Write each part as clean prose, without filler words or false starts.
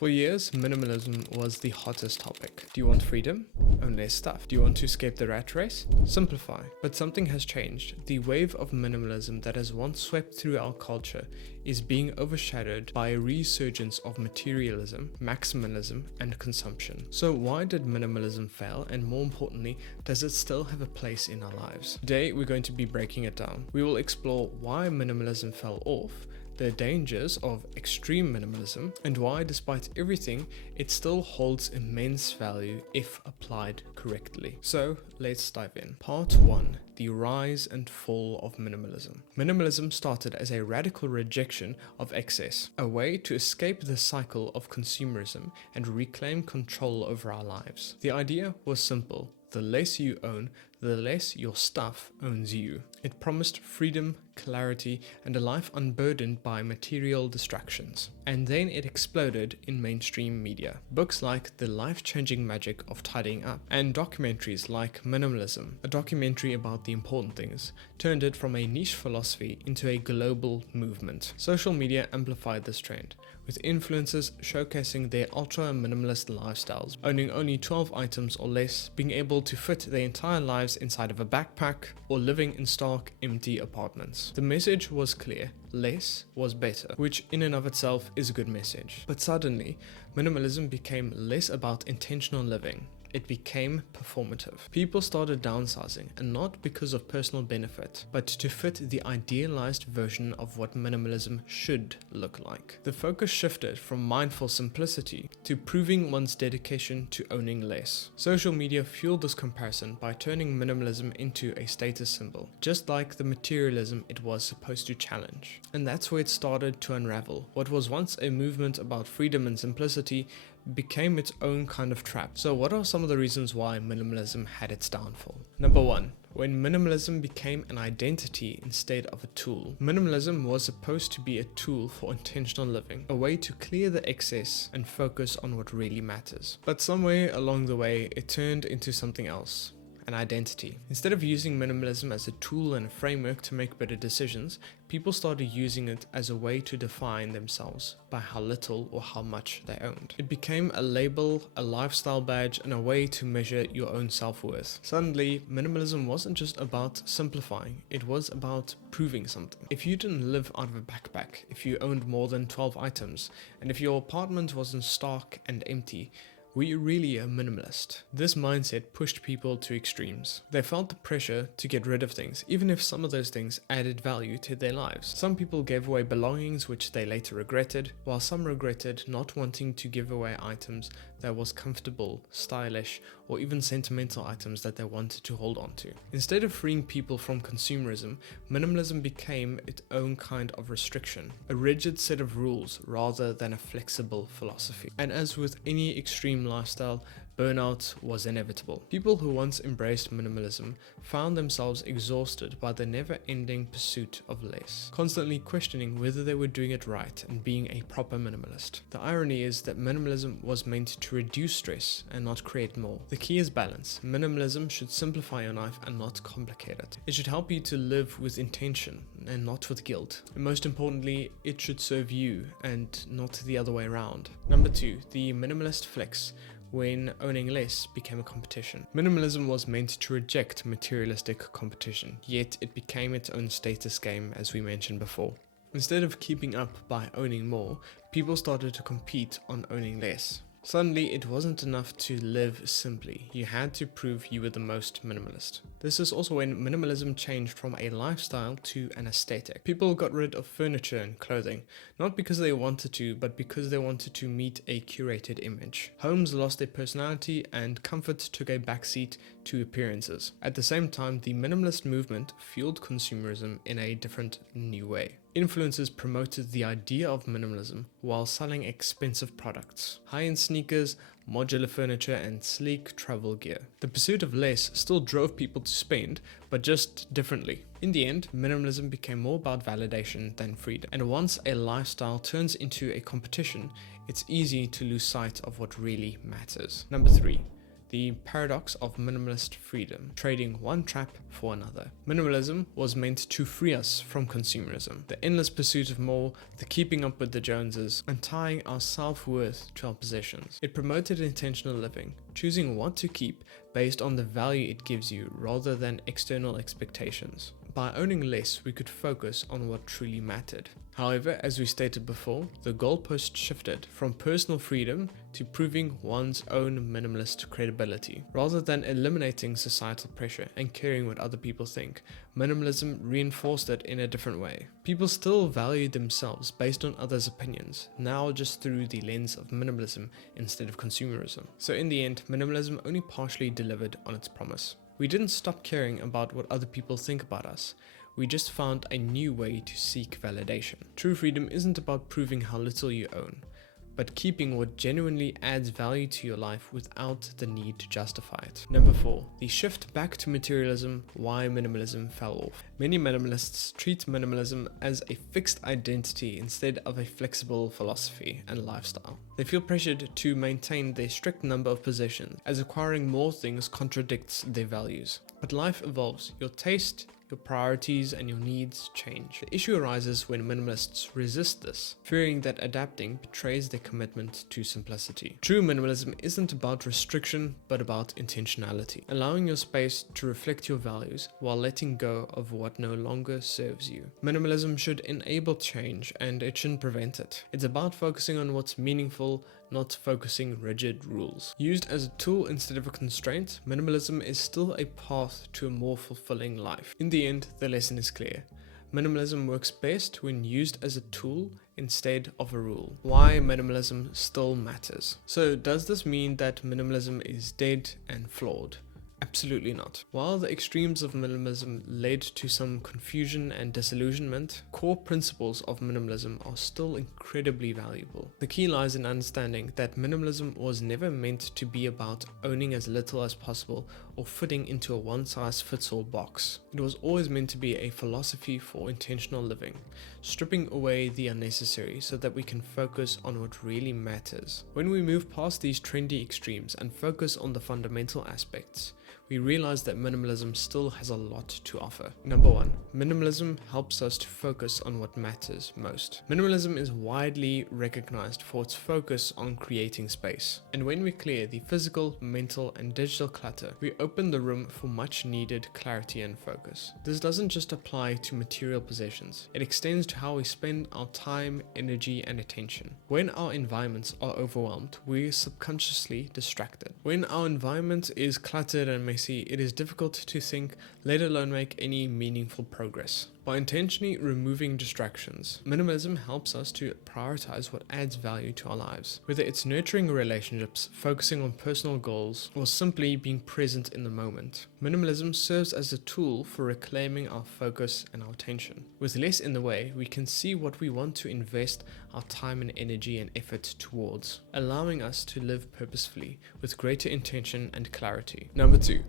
For years, minimalism was the hottest topic. Do you want freedom? Own less stuff. Do you want to escape the rat race? Simplify. But something has changed. The wave of minimalism that has once swept through our culture is being overshadowed by a resurgence of materialism, maximalism, and consumption. So why did minimalism fail, and more importantly, does it still have a place in our lives? Today, we're going to be breaking it down. We will explore why minimalism fell off, the dangers of extreme minimalism, and why, despite everything, it still holds immense value if applied correctly. So let's dive in. Part 1. The rise and fall of minimalism. Minimalism started as a radical rejection of excess, a way to escape the cycle of consumerism and reclaim control over our lives. The idea was simple. The less you own, the less your stuff owns you. It promised freedom, clarity, and a life unburdened by material distractions. And then it exploded in mainstream media. Books like The Life-Changing Magic of Tidying Up and documentaries like Minimalism, a documentary about the important things, turned it from a niche philosophy into a global movement. Social media amplified this trend, with influencers showcasing their ultra-minimalist lifestyles, owning only 12 items or less, being able to fit their entire lives inside of a backpack, or living in stark, empty apartments. The message was clear: less was better, which in and of itself is a good message. But suddenly, minimalism became less about intentional living. It became performative. People started downsizing, and not because of personal benefit, but to fit the idealized version of what minimalism should look like. The focus shifted from mindful simplicity to proving one's dedication to owning less. Social media fueled this comparison by turning minimalism into a status symbol, just like the materialism it was supposed to challenge. And that's where it started to unravel. What was once a movement about freedom and simplicity became its own kind of trap. So what are some of the reasons why minimalism had its downfall? Number 1. When minimalism became an identity instead of a tool. Minimalism was supposed to be a tool for intentional living, a way to clear the excess and focus on what really matters. But somewhere along the way, it turned into something else. An identity. Instead of using minimalism as a tool and a framework to make better decisions, people started using it as a way to define themselves by how little or how much they owned. It became a label, a lifestyle badge, and a way to measure your own self-worth. Suddenly, minimalism wasn't just about simplifying, it was about proving something. If you didn't live out of a backpack, if you owned more than 12 items, and if your apartment wasn't stark and empty, were you really a minimalist? This mindset pushed people to extremes. They felt the pressure to get rid of things, even if some of those things added value to their lives. Some people gave away belongings which they later regretted, while some regretted not wanting to give away items that was comfortable, stylish, or even sentimental items that they wanted to hold on to. Instead of freeing people from consumerism, minimalism became its own kind of restriction, a rigid set of rules rather than a flexible philosophy. And as with any extreme lifestyle, burnout was inevitable. People who once embraced minimalism found themselves exhausted by the never-ending pursuit of less, constantly questioning whether they were doing it right and being a proper minimalist. The irony is that minimalism was meant to reduce stress and not create more. The key is balance. Minimalism should simplify your life and not complicate it. It should help you to live with intention and not with guilt. And most importantly, it should serve you and not the other way around. Number 2, the minimalist flex. When owning less became a competition. Minimalism was meant to reject materialistic competition, yet it became its own status game, as we mentioned before. Instead of keeping up by owning more, people started to compete on owning less. Suddenly, it wasn't enough to live simply. You had to prove you were the most minimalist. This is also when minimalism changed from a lifestyle to an aesthetic. People got rid of furniture and clothing, not because they wanted to, but because they wanted to meet a curated image. Homes lost their personality and comfort took a backseat to appearances. At the same time, the minimalist movement fueled consumerism in a different, new way. Influencers promoted the idea of minimalism while selling expensive products, high-end sneakers, modular furniture, and sleek travel gear. The pursuit of less still drove people to spend, but just differently. In the end, minimalism became more about validation than freedom. And once a lifestyle turns into a competition, it's easy to lose sight of what really matters. Number 3. the paradox of minimalist freedom, trading one trap for another. Minimalism was meant to free us from consumerism, the endless pursuit of more, the keeping up with the Joneses, and tying our self-worth to our possessions. It promoted intentional living, choosing what to keep based on the value it gives you rather than external expectations. By owning less, we could focus on what truly mattered. However, as we stated before, the goalpost shifted from personal freedom to proving one's own minimalist credibility. Rather than eliminating societal pressure and caring what other people think, minimalism reinforced it in a different way. People still valued themselves based on others' opinions, now just through the lens of minimalism instead of consumerism. So in the end, minimalism only partially delivered on its promise. We didn't stop caring about what other people think about us. We just found a new way to seek validation. True freedom isn't about proving how little you own, but keeping what genuinely adds value to your life without the need to justify it. Number 4, the shift back to materialism, why minimalism fell off. Many minimalists treat minimalism as a fixed identity instead of a flexible philosophy and lifestyle. They feel pressured to maintain their strict number of possessions, as acquiring more things contradicts their values. But life evolves. Your taste, your priorities, and your needs change. The issue arises when minimalists resist this, fearing that adapting betrays their commitment to simplicity. True minimalism isn't about restriction, but about intentionality, allowing your space to reflect your values while letting go of what no longer serves you. Minimalism should enable change, and it shouldn't prevent it. It's about focusing on what's meaningful, not focusing rigid rules. Used as a tool instead of a constraint, minimalism is still a path to a more fulfilling life. In the end, the lesson is clear. Minimalism works best when used as a tool instead of a rule. Why minimalism still matters. So does this mean that minimalism is dead and flawed? Absolutely not. While the extremes of minimalism led to some confusion and disillusionment, core principles of minimalism are still incredibly valuable. The key lies in understanding that minimalism was never meant to be about owning as little as possible or fitting into a one-size-fits-all box. It was always meant to be a philosophy for intentional living, stripping away the unnecessary so that we can focus on what really matters. When we move past these trendy extremes and focus on the fundamental aspects, we realize that minimalism still has a lot to offer. Number 1, minimalism helps us to focus on what matters most. Minimalism is widely recognized for its focus on creating space. And when we clear the physical, mental, and digital clutter, we open the room for much needed clarity and focus. This doesn't just apply to material possessions. It extends to how we spend our time, energy, and attention. When our environments are overwhelmed, we're subconsciously distracted. When our environment is cluttered and messy, it is difficult to think, let alone make any meaningful progress. By intentionally removing distractions, minimalism helps us to prioritize what adds value to our lives. Whether it's nurturing relationships, focusing on personal goals, or simply being present in the moment, minimalism serves as a tool for reclaiming our focus and our attention. With less in the way, we can see what we want to invest our time and energy and effort towards, allowing us to live purposefully with greater intention and clarity. Number 2,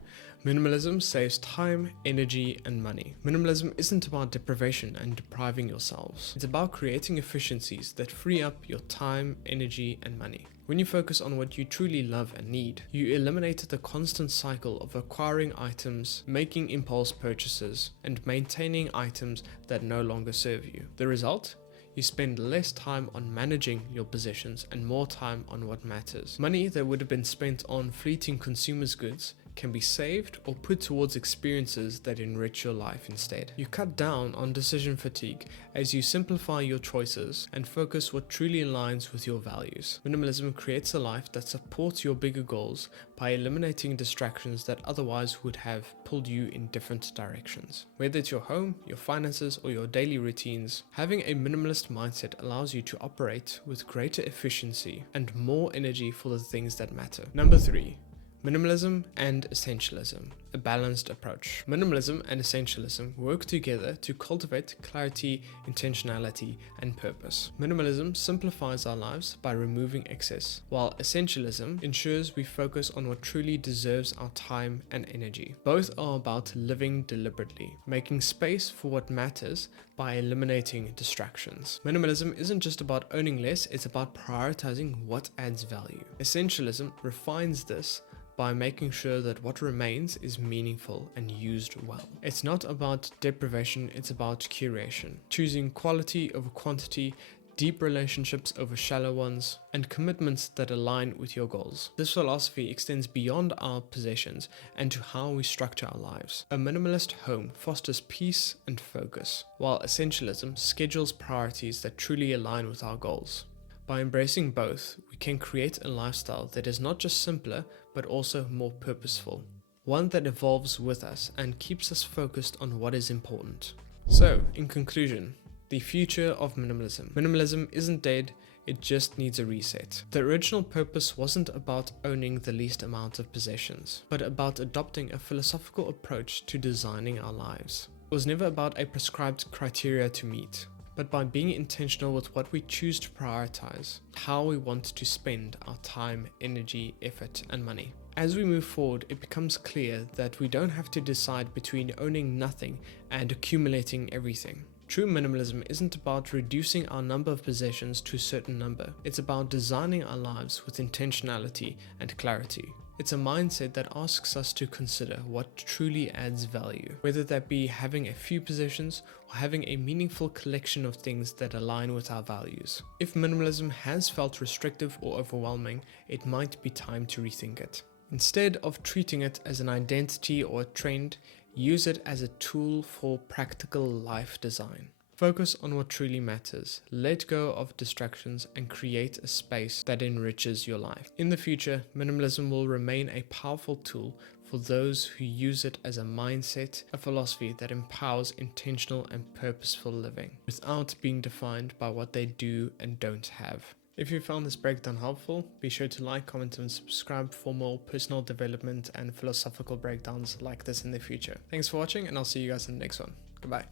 minimalism saves time, energy, and money. Minimalism isn't about deprivation and depriving yourselves. It's about creating efficiencies that free up your time, energy, and money. When you focus on what you truly love and need, you eliminate the constant cycle of acquiring items, making impulse purchases, and maintaining items that no longer serve you. The result? You spend less time on managing your possessions and more time on what matters. Money that would have been spent on fleeting consumers' goods can be saved or put towards experiences that enrich your life instead. You cut down on decision fatigue as you simplify your choices and focus what truly aligns with your values. Minimalism creates a life that supports your bigger goals by eliminating distractions that otherwise would have pulled you in different directions. Whether it's your home, your finances, or your daily routines, having a minimalist mindset allows you to operate with greater efficiency and more energy for the things that matter. Number 3, minimalism and essentialism, a balanced approach. Minimalism and essentialism work together to cultivate clarity, intentionality, and purpose. Minimalism simplifies our lives by removing excess, while essentialism ensures we focus on what truly deserves our time and energy. Both are about living deliberately, making space for what matters by eliminating distractions. Minimalism isn't just about owning less, it's about prioritizing what adds value. Essentialism refines this by making sure that what remains is meaningful and used well. It's not about deprivation, it's about curation, choosing quality over quantity, deep relationships over shallow ones, and commitments that align with your goals. This philosophy extends beyond our possessions and to how we structure our lives. A minimalist home fosters peace and focus, while essentialism schedules priorities that truly align with our goals. By embracing both, we can create a lifestyle that is not just simpler, but also more purposeful. One that evolves with us and keeps us focused on what is important. So, in conclusion, the future of minimalism. Minimalism isn't dead, it just needs a reset. The original purpose wasn't about owning the least amount of possessions, but about adopting a philosophical approach to designing our lives. It was never about a prescribed criteria to meet, but by being intentional with what we choose to prioritize, how we want to spend our time, energy, effort, and money. As we move forward, it becomes clear that we don't have to decide between owning nothing and accumulating everything. True minimalism isn't about reducing our number of possessions to a certain number. It's about designing our lives with intentionality and clarity. It's a mindset that asks us to consider what truly adds value, whether that be having a few possessions or having a meaningful collection of things that align with our values. If minimalism has felt restrictive or overwhelming, it might be time to rethink it. Instead of treating it as an identity or a trend, use it as a tool for practical life design. Focus on what truly matters, let go of distractions, and create a space that enriches your life. In the future, minimalism will remain a powerful tool for those who use it as a mindset, a philosophy that empowers intentional and purposeful living, without being defined by what they do and don't have. If you found this breakdown helpful, be sure to like, comment, and subscribe for more personal development and philosophical breakdowns like this in the future. Thanks for watching, and I'll see you guys in the next one. Goodbye.